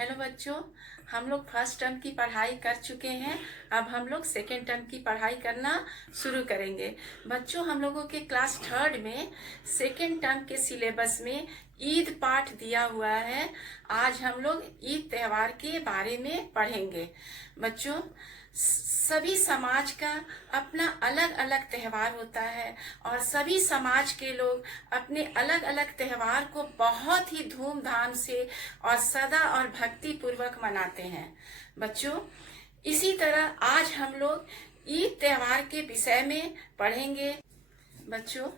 Hello बच्चों, हम लोग फर्स्ट टर्म की पढ़ाई कर चुके हैं। अब हम लोग सेकेंड टर्म की पढ़ाई करना शुरू करेंगे। बच्चों, हम लोगों के क्लास थर्ड में सेकेंड टर्म के सिलेबस में ईद पाठ दिया हुआ है। आज हम लोग ईद त्योहार के बारे में पढ़ेंगे। बच्चों, सभी समाज का अपना अलग अलग त्योहार होता है और सभी समाज के लोग अपने अलग अलग त्योहार को बहुत ही धूमधाम से और सदा और भक्ति पूर्वक मनाते हैं। बच्चों, इसी तरह आज हम लोग ईद त्योहार के विषय में पढ़ेंगे। बच्चों,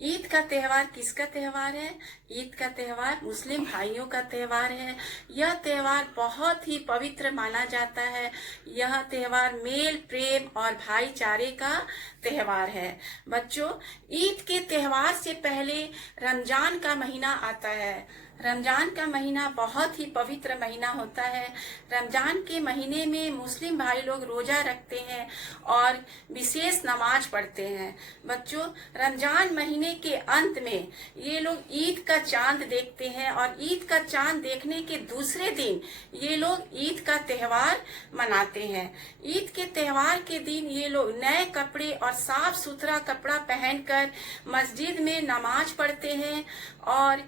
ईद का त्योहार किसका त्योहार है? ईद का त्योहार मुस्लिम भाइयों का त्योहार है। यह त्योहार बहुत ही पवित्र माना जाता है। यह त्योहार मेल, प्रेम और भाईचारे का त्योहार है। बच्चों, ईद के त्योहार से पहले रमजान का महीना आता है। रमजान का महीना बहुत ही पवित्र महीना होता है। रमजान के महीने में मुस्लिम भाई लोग रोजा रखते हैं और विशेष नमाज पढ़ते हैं। बच्चों, रमजान महीने के अंत में ये लोग ईद का चांद देखते हैं और ईद का चांद देखने के दूसरे दिन ये लोग ईद का त्योहार मनाते हैं। ईद के त्योहार के दिन ये लोग नए कपड़े और साफ सुथरा कपड़ा पहनकर मस्जिद में नमाज पढ़ते हैं और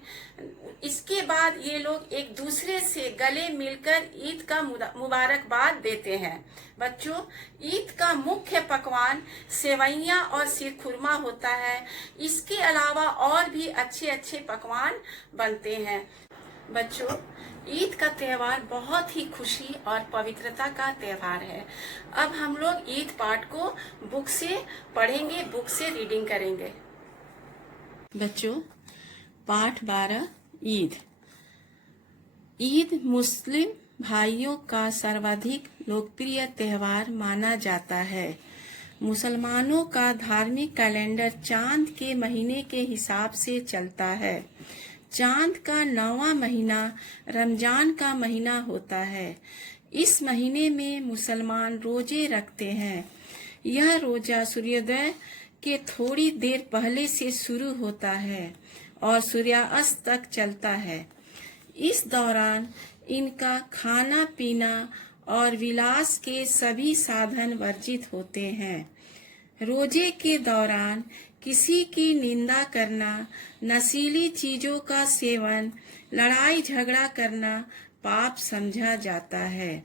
इसके बाद ये लोग एक दूसरे से गले मिलकर ईद का मुबारकबाद देते हैं। बच्चों, ईद का मुख्य पकवान सेवइयां और शीरखुरमा होता है। इसके अलावा और भी अच्छे अच्छे पकवान बनते हैं। बच्चों, ईद का त्योहार बहुत ही खुशी और पवित्रता का त्योहार है। अब हम लोग ईद पाठ को बुक से पढ़ेंगे, बुक से रीडिंग करेंगे। बच्चों, पाठ 12 ईद। ईद मुस्लिम भाइयों का सर्वाधिक लोकप्रिय त्योहार माना जाता है। मुसलमानों का धार्मिक कैलेंडर चांद के महीने के हिसाब से चलता है। चांद का 9वां महीना रमजान का महीना होता है। इस महीने में मुसलमान रोजे रखते हैं। यह रोजा सूर्योदय के थोड़ी देर पहले से शुरू होता है और सूर्यास्त तक चलता है। इस दौरान इनका खाना पीना और विलास के सभी साधन वर्जित होते हैं। रोजे के दौरान किसी की निंदा करना, नशीली चीजों का सेवन, लड़ाई झगड़ा करना पाप समझा जाता है।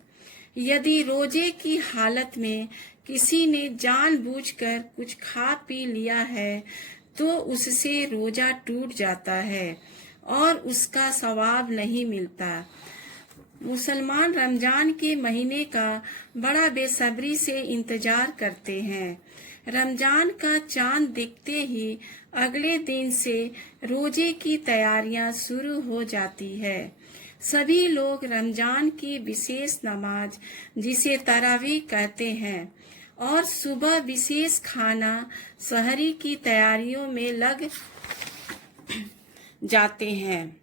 यदि रोजे की हालत में किसी ने जानबूझकर कुछ खा पी लिया है तो उससे रोजा टूट जाता है और उसका सवाब नहीं मिलता। मुसलमान रमजान के महीने का बड़ा बेसब्री से इंतजार करते हैं। रमजान का चांद दिखते ही अगले दिन से रोजे की तैयारियां शुरू हो जाती है। सभी लोग रमजान की विशेष नमाज, जिसे तरावी कहते हैं, और सुबह विशेष खाना सहरी की तैयारियों में लग जाते हैं।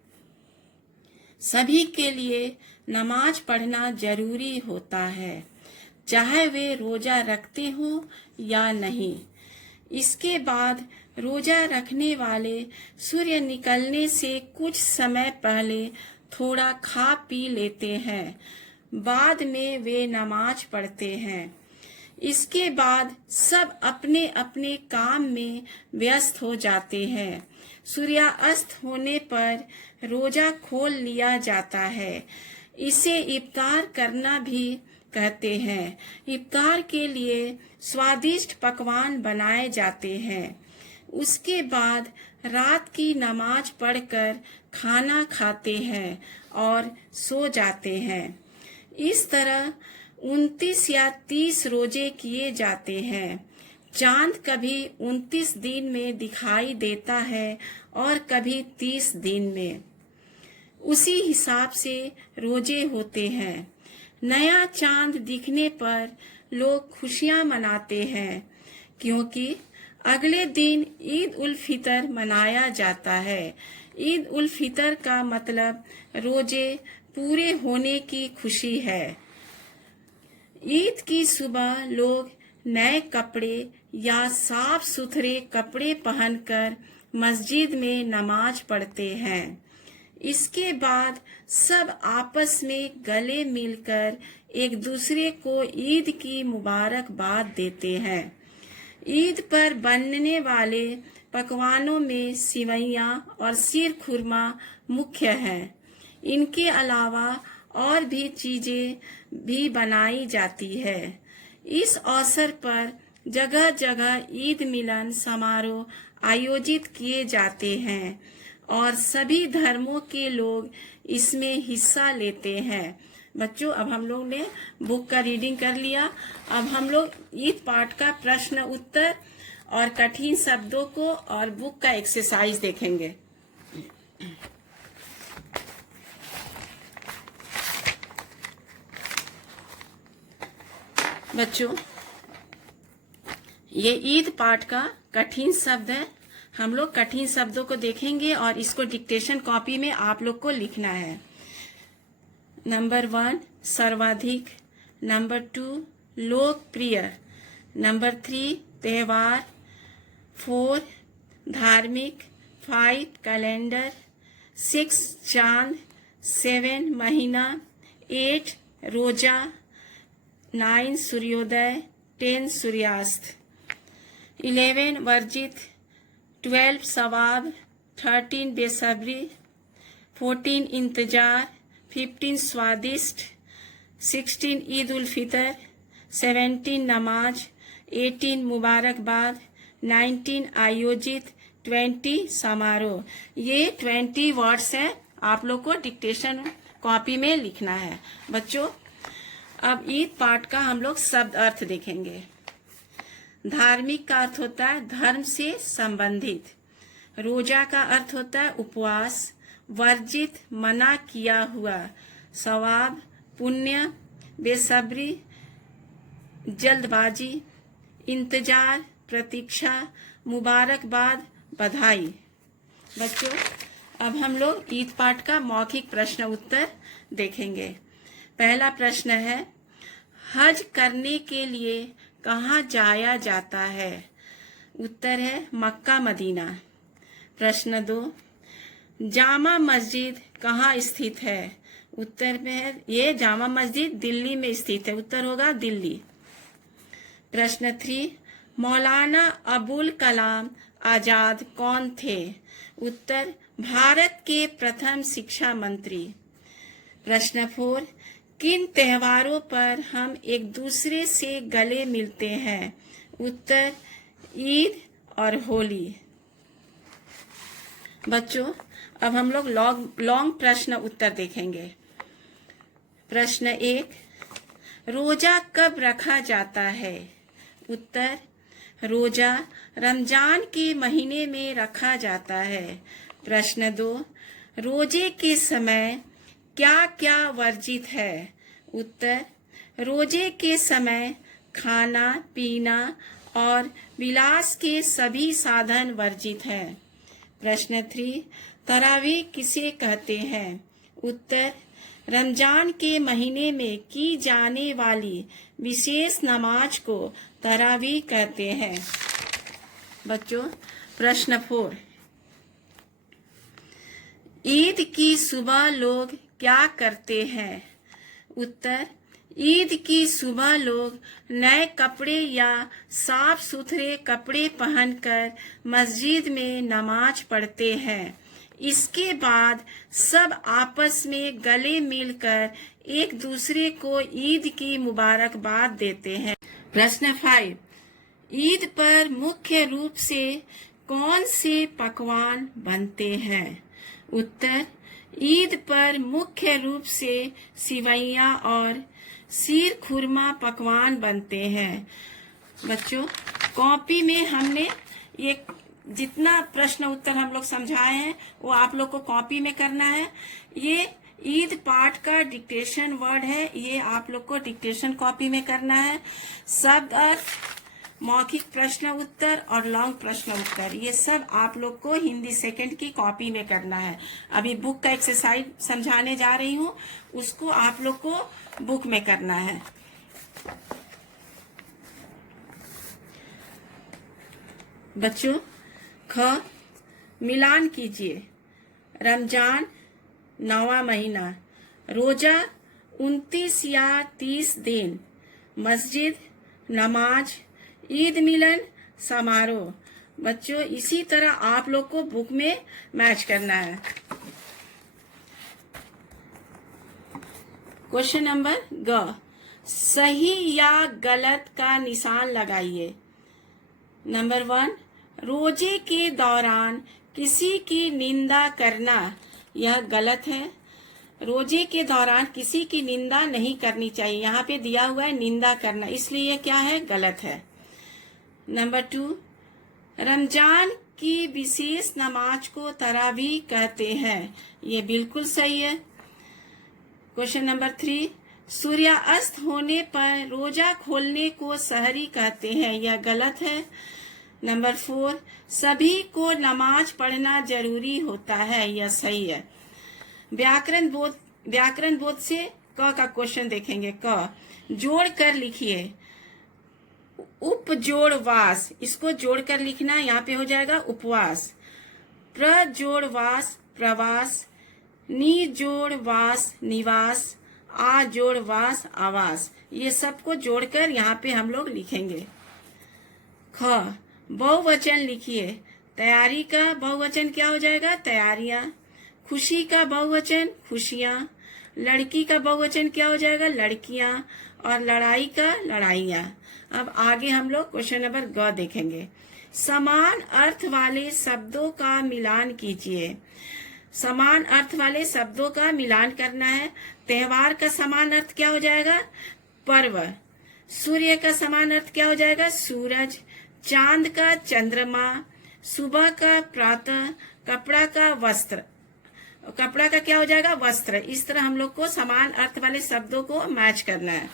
सभी के लिए नमाज पढ़ना जरूरी होता है, चाहे वे रोजा रखते हो या नहीं। इसके बाद रोजा रखने वाले सूर्य निकलने से कुछ समय पहले थोड़ा खा पी लेते हैं। बाद में वे नमाज पढ़ते हैं। इसके बाद सब अपने अपने काम में व्यस्त हो जाते हैं। सूर्यास्त होने पर रोजा खोल लिया जाता है। इसे इफ्तार करना भी कहते हैं। इफ्तार के लिए स्वादिष्ट पकवान बनाए जाते हैं। उसके बाद रात की नमाज पढ़कर खाना खाते हैं और सो जाते हैं। इस तरह 29 या 30 रोजे किए जाते हैं। चांद कभी 29 दिन में दिखाई देता है और कभी 30 दिन में। उसी हिसाब से रोजे होते हैं। नया चांद दिखने पर लोग खुशियां मनाते हैं, क्योंकि अगले दिन ईद उल फितर मनाया जाता है। ईद उल फितर का मतलब रोजे पूरे होने की खुशी है। ईद की सुबह लोग नए कपड़े या साफ सुथरे कपड़े पहनकर मस्जिद में नमाज पढ़ते हैं। इसके बाद सब आपस में गले मिलकर एक दूसरे को ईद की मुबारकबाद देते हैं। ईद पर बनने वाले पकवानों में सिवैयाँ और शीर खुरमा मुख्य हैं। इनके अलावा और भी चीजें भी बनाई जाती है। इस अवसर पर जगह जगह ईद मिलन समारोह आयोजित किए जाते हैं और सभी धर्मों के लोग इसमें हिस्सा लेते हैं। बच्चों, अब हम लोग ने बुक का रीडिंग कर लिया। अब हम लोग ईद पाठ का प्रश्न उत्तर और कठिन शब्दों को और बुक का एक्सरसाइज देखेंगे। बच्चों, ये ईद पाठ का कठिन शब्द है। हम लोग कठिन शब्दों को देखेंगे और इसको डिक्टेशन कॉपी में आप लोग को लिखना है। नंबर 1 सर्वाधिक, नंबर 2 लोकप्रिय, नंबर 3 त्योहार, 4 धार्मिक, 5 कैलेंडर, 6 चांद, 7 महीना, 8 रोजा, 9 सूर्योदय, 10 सूर्यास्त, 11 वर्जित, 12 सवाब, 13 बेसब्री, 14 इंतजार, 15 स्वादिष्ट, 16 ईद उल फितर, 17 नमाज, 18 मुबारकबाद, 19 आयोजित, 20 समारोह। ये 20 वर्ड्स हैं, आप लोग को डिक्टेशन कॉपी में लिखना है। बच्चों, अब ईद पाठ का हम लोग शब्द अर्थ देखेंगे। धार्मिक का अर्थ होता है धर्म से संबंधित। रोजा का अर्थ होता है उपवास। वर्जित मना किया हुआ। सवाब पुण्य। बेसब्री जल्दबाजी। इंतजार प्रतीक्षा। मुबारकबाद बधाई। बच्चों, अब हम लोग ईद पाठ का मौखिक प्रश्न उत्तर देखेंगे। पहला प्रश्न है, हज करने के लिए कहाँ जाया जाता है? उत्तर है मक्का मदीना। प्रश्न 2, जामा मस्जिद कहाँ स्थित है? उत्तर में है ये जामा मस्जिद दिल्ली में स्थित है। उत्तर होगा दिल्ली। प्रश्न 3, मौलाना अबुल कलाम आजाद कौन थे? उत्तर भारत के प्रथम शिक्षा मंत्री। प्रश्न 4, किन त्योहारों पर हम एक दूसरे से गले मिलते हैं? उत्तर ईद और होली। बच्चों, अब हम लोग लॉन्ग प्रश्न उत्तर देखेंगे। प्रश्न 1, रोजा कब रखा जाता है? उत्तर रोजा रमजान के महीने में रखा जाता है। प्रश्न 2, रोजे के समय क्या क्या वर्जित है? उत्तर रोजे के समय खाना पीना और विलास के सभी साधन वर्जित हैं। प्रश्न 3, तरावी किसे कहते हैं? उत्तर रमजान के महीने में की जाने वाली विशेष नमाज को तरावी कहते हैं। बच्चों, प्रश्न 4, ईद की सुबह लोग क्या करते हैं? उत्तर ईद की सुबह लोग नए कपड़े या साफ सुथरे कपड़े पहनकर मस्जिद में नमाज पढ़ते हैं। इसके बाद सब आपस में गले मिलकर एक दूसरे को ईद की मुबारकबाद देते हैं। प्रश्न 5, ईद पर मुख्य रूप से कौन से पकवान बनते हैं? उत्तर ईद पर मुख्य रूप से सिवैयाँ और शीर खुरमा पकवान बनते हैं। बच्चों, कॉपी में हमने ये जितना प्रश्न उत्तर हम लोग समझाए हैं वो आप लोग को कॉपी में करना है। ये ईद पाठ का डिक्टेशन वर्ड है, ये आप लोग को डिक्टेशन कॉपी में करना है। शब्द अर्थ, मौखिक प्रश्न उत्तर और लॉन्ग प्रश्न उत्तर, ये सब आप लोग को हिंदी सेकंड की कॉपी में करना है। अभी बुक का एक्सरसाइज समझाने जा रही हूँ, उसको आप लोग को बुक में करना है। बच्चों, ख मिलान कीजिए। रमजान 9वां महीना, रोजा 29 या 30 दिन, मस्जिद, नमाज, ईद मिलन समारोह। बच्चों इसी तरह आप लोग को बुक में मैच करना है। क्वेश्चन नंबर ग, सही या गलत का निशान लगाइए। नंबर 1, रोजे के दौरान किसी की निंदा करना, यह गलत है। रोजे के दौरान किसी की निंदा नहीं करनी चाहिए। यहाँ पे दिया हुआ है निंदा करना, इसलिए क्या है, गलत है। नंबर 2, रमजान की विशेष नमाज को तरावी कहते हैं, ये बिल्कुल सही है। क्वेश्चन नंबर 3, सूर्यास्त होने पर रोजा खोलने को सहरी कहते हैं, यह गलत है। नंबर 4, सभी को नमाज पढ़ना जरूरी होता है, यह सही है। व्याकरण बोध से क का क्वेश्चन देखेंगे। क, जोड़ कर लिखिए। उपजोड़ वास, इसको जोड़ कर लिखना, यहाँ पे हो जाएगा उपवास। प्रजोड़ वास प्रवास, निजोड़ वास निवास, आजोड़ वास आवास, ये सबको जोड़कर यहाँ पे हम लोग लिखेंगे। ख, बहुवचन लिखिए। तैयारी का बहुवचन क्या हो जाएगा, तैयारियां। खुशी का बहुवचन खुशियां। लड़की का बहुवचन क्या हो जाएगा, लड़कियां। और लड़ाई का लड़ाइयां। अब आगे हम लोग क्वेश्चन नंबर ग देखेंगे। समान अर्थ वाले शब्दों का मिलान कीजिए। समान अर्थ वाले शब्दों का मिलान करना है। त्योहार का समान अर्थ क्या हो जाएगा, पर्व। सूर्य का समान अर्थ क्या हो जाएगा, सूरज। चांद का चंद्रमा। सुबह का प्रातः। कपड़ा का वस्त्र, कपड़ा का क्या हो जाएगा, वस्त्र। इस तरह हम लोग को समान अर्थ वाले शब्दों को मैच करना है।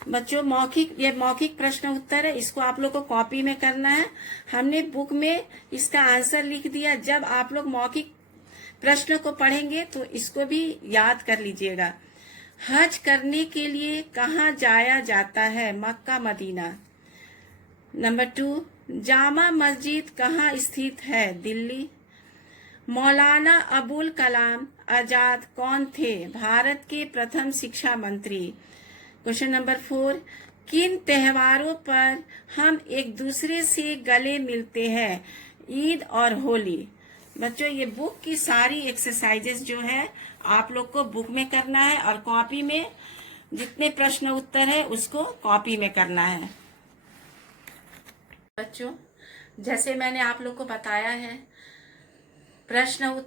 बच्चों ये मौखिक प्रश्न उत्तर है, इसको आप लोग को कॉपी में करना है। हमने बुक में इसका आंसर लिख दिया। जब आप लोग मौखिक प्रश्न को पढ़ेंगे तो इसको भी याद कर लीजिएगा। हज करने के लिए कहाँ जाया जाता है, Mecca Medina. Number 2, Jama Masjid कहाँ स्थित है, दिल्ली। मौलाना अबुल कलाम आजाद कौन थे, भारत के प्रथम शिक्षा मंत्री। क्वेश्चन नंबर 4, किन त्योहारों पर हम एक दूसरे से गले मिलते हैं, ईद और होली। बच्चों ये बुक की सारी एक्सरसाइजेस जो है आप लोग को बुक में करना है और कॉपी में जितने प्रश्न उत्तर है उसको कॉपी में करना है। बच्चों जैसे मैंने आप लोग को बताया है,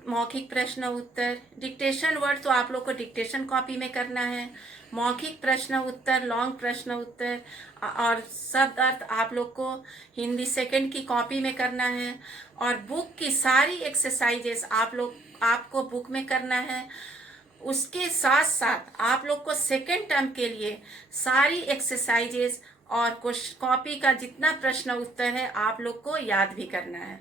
मौखिक प्रश्न उत्तर, डिक्टेशन वर्ड तो आप लोग को डिक्टेशन कॉपी में करना है। मौखिक प्रश्न उत्तर, लॉन्ग प्रश्न उत्तर और शब्द अर्थ आप लोग को हिंदी सेकंड की कॉपी में करना है। और बुक की सारी एक्सरसाइजेस आपको बुक में करना है। उसके साथ साथ आप लोग को सेकंड टर्म के लिए सारी एक्सरसाइजेस और कॉपी का जितना प्रश्न उत्तर है आप लोग को याद भी करना है।